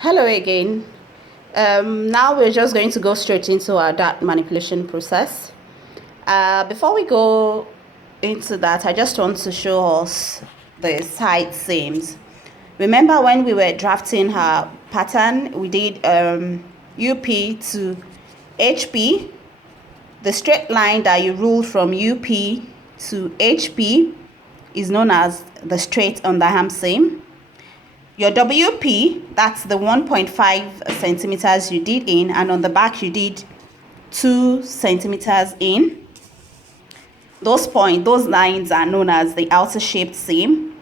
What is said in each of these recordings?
Hello again. Now we're just going to go straight into our dot manipulation process. Before we go into that, I just want to show us the side seams. Remember when we were drafting our pattern, we did UP to HP. The straight line that you rule from UP to HP is known as the straight underarm seam. Your WP, that's the 1.5 centimeters you did in, and on the back you did 2 centimeters in. Those lines are known as the outer shaped seam,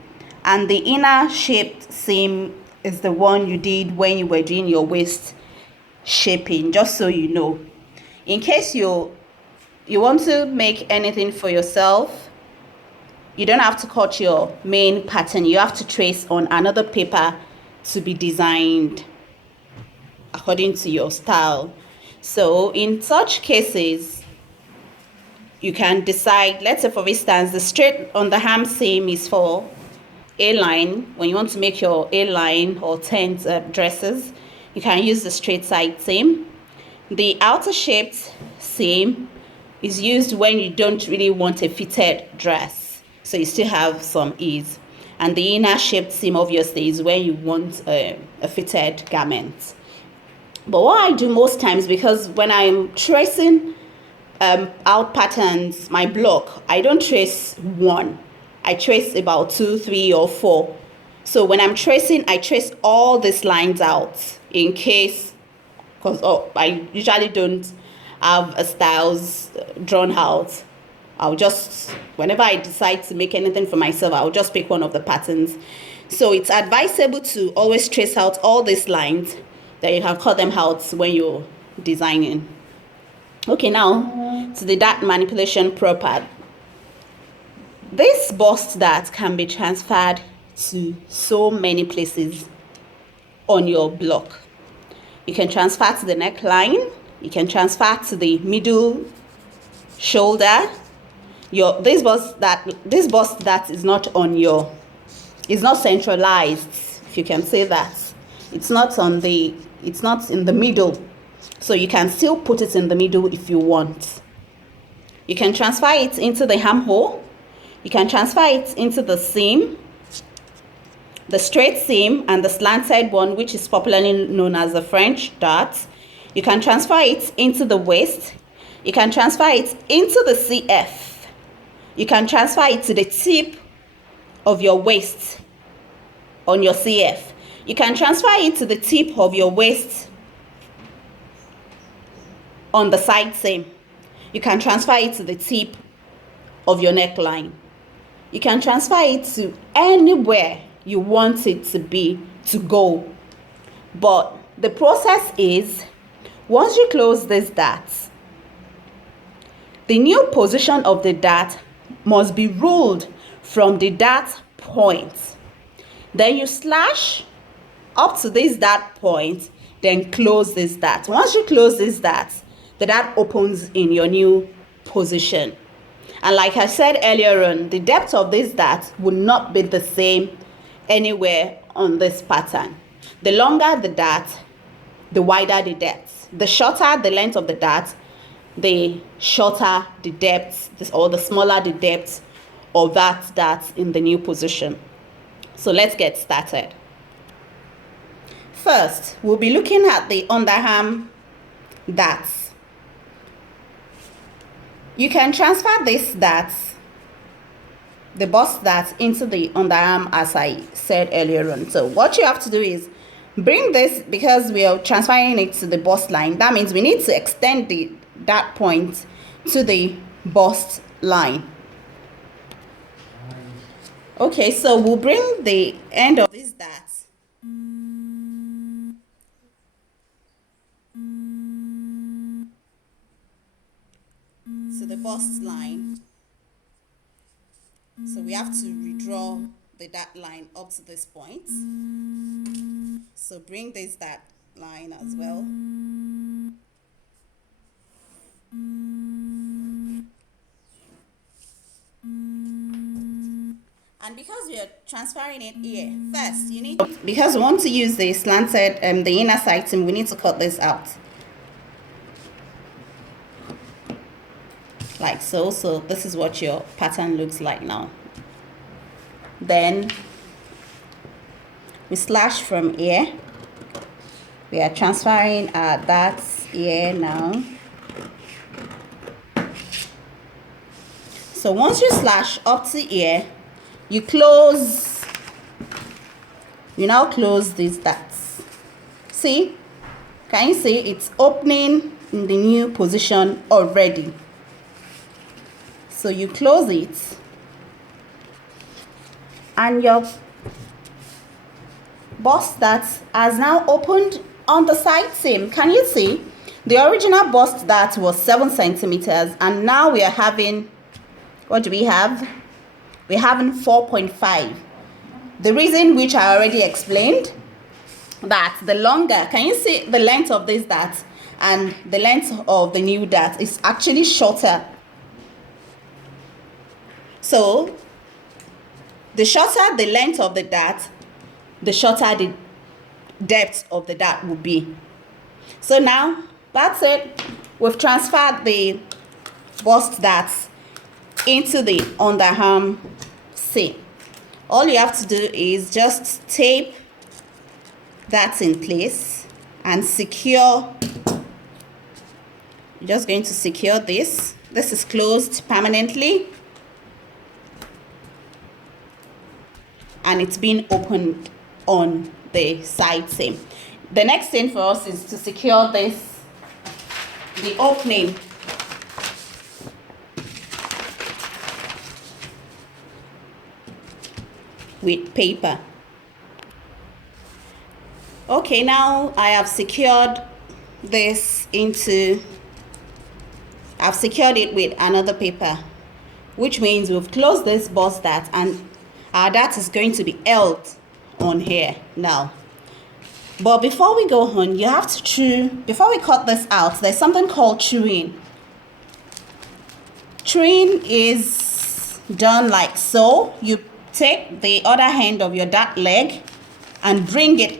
and the inner shaped seam is the one you did when you were doing your waist shaping, just so you know. In case you want to make anything for yourself, you don't have to cut your main pattern. You have to trace on another paper to be designed according to your style. So in such cases, you can decide, let's say for instance, the straight underarm seam is for A-line. When you want to make your A-line or tent dresses, you can use the straight side seam. The outer shaped seam is used when you don't really want a fitted dress, so you still have some ease. And the inner shaped seam obviously is when you want a fitted garment. But what I do most times, because when I'm tracing out patterns, my block, I don't trace one. I trace about 2, 3, or 4. So when I'm tracing, I trace all these lines out in case, because I usually don't have a styles drawn out. I'll just, whenever I decide to make anything for myself, I'll just pick one of the patterns. So it's advisable to always trace out all these lines, that you can cut them out when you're designing. Okay, now to the dart manipulation proper. This bust dart can be transferred to so many places on your block. You can transfer to the neckline, you can transfer to the middle shoulder. This bust dart is not on your, it's not centralized, if you can say that. It's not in the middle, so you can still put it in the middle if you want. You can transfer it into the armhole. You can transfer it into the seam, the straight seam, and the slanted one, which is popularly known as the French dart. You can transfer it into the waist. You can transfer it into the CF. You can transfer it to the tip of your waist on your CF. You can transfer it to the tip of your waist on the side seam. You can transfer it to the tip of your neckline. You can transfer it to anywhere you want it to go. But the process is, once you close this dart, the new position of the dart must be ruled from the dart point. Then you slash up to this dart point, then close this dart. Once you close this dart, the dart opens in your new position. And like I said earlier on, the depth of this dart will not be the same anywhere on this pattern. The longer the dart, the wider the depth. The shorter the length of the dart, the shorter the depth, or the smaller the depth of that dart in the new position. So let's get started. First, we'll be looking at the underarm darts. You can transfer this dart, the bust dart, into the underarm as I said earlier on. So what you have to do is bring this, because we are transferring it to the bust line. That means we need to extend the dart point to the bust line. Okay, so we'll bring the end of this dart to the bust line. So we have to redraw the dart line up to this point. So bring this dart line as well. And because we are transferring it here, first you need, because we want to use the slanted the inner side seam, we need to cut this out like so. So this is what your pattern looks like now. Then we slash from here. We are transferring our darts here now. So once you slash up to here, you now close these darts. See, can you see it's opening in the new position already? So you close it, and your bust dart has now opened on the side seam. Can you see? The original bust dart was 7 centimeters, and now we are having, what do we have? We're having 4.5. The reason which I already explained, that the longer, can you see the length of this dart and the length of the new dart is actually shorter. So the shorter the length of the dart, the shorter the depth of the dart will be. So now that's it. We've transferred the bust darts into the underarm seam. All you have to do is just tape that in place and secure. You're just going to secure this. This is closed permanently, and it's been opened on the side seam. The next thing for us is to secure this, the opening, with paper. Okay, now I have secured this into, I've secured it with another paper, which means we've closed this bust dart, and our dart is going to be held on here now. But before we go on, you have to chew. Before we cut this out, there's something called chewing. Chewing is done like so. You take the other end of your dart leg and bring it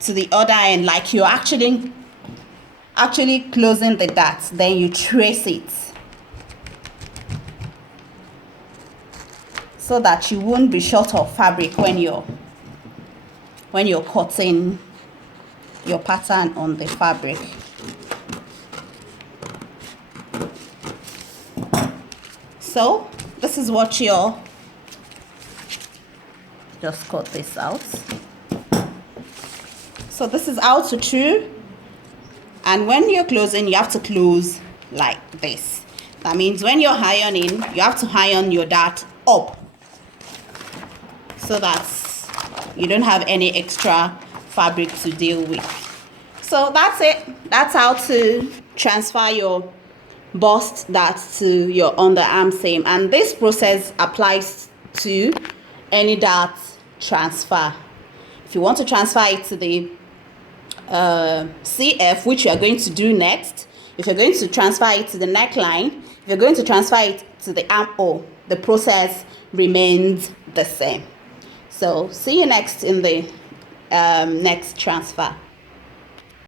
to the other end, like you're actually closing the dart. Then you trace it so that you won't be short of fabric when you're cutting your pattern on the fabric. So this is what you're, just cut this out. So this is how to chew, and when you're closing, you have to close like this. That means when you're ironing, you have to iron your dart up so that you don't have any extra fabric to deal with. So that's it. That's how to transfer your bust dart to your underarm seam, and this process applies to any dart transfer. If you want to transfer it to the CF, which you are going to do next, if you're going to transfer it to the neckline, if you're going to transfer it to the armhole, the process remains the same. So see you next in the next transfer.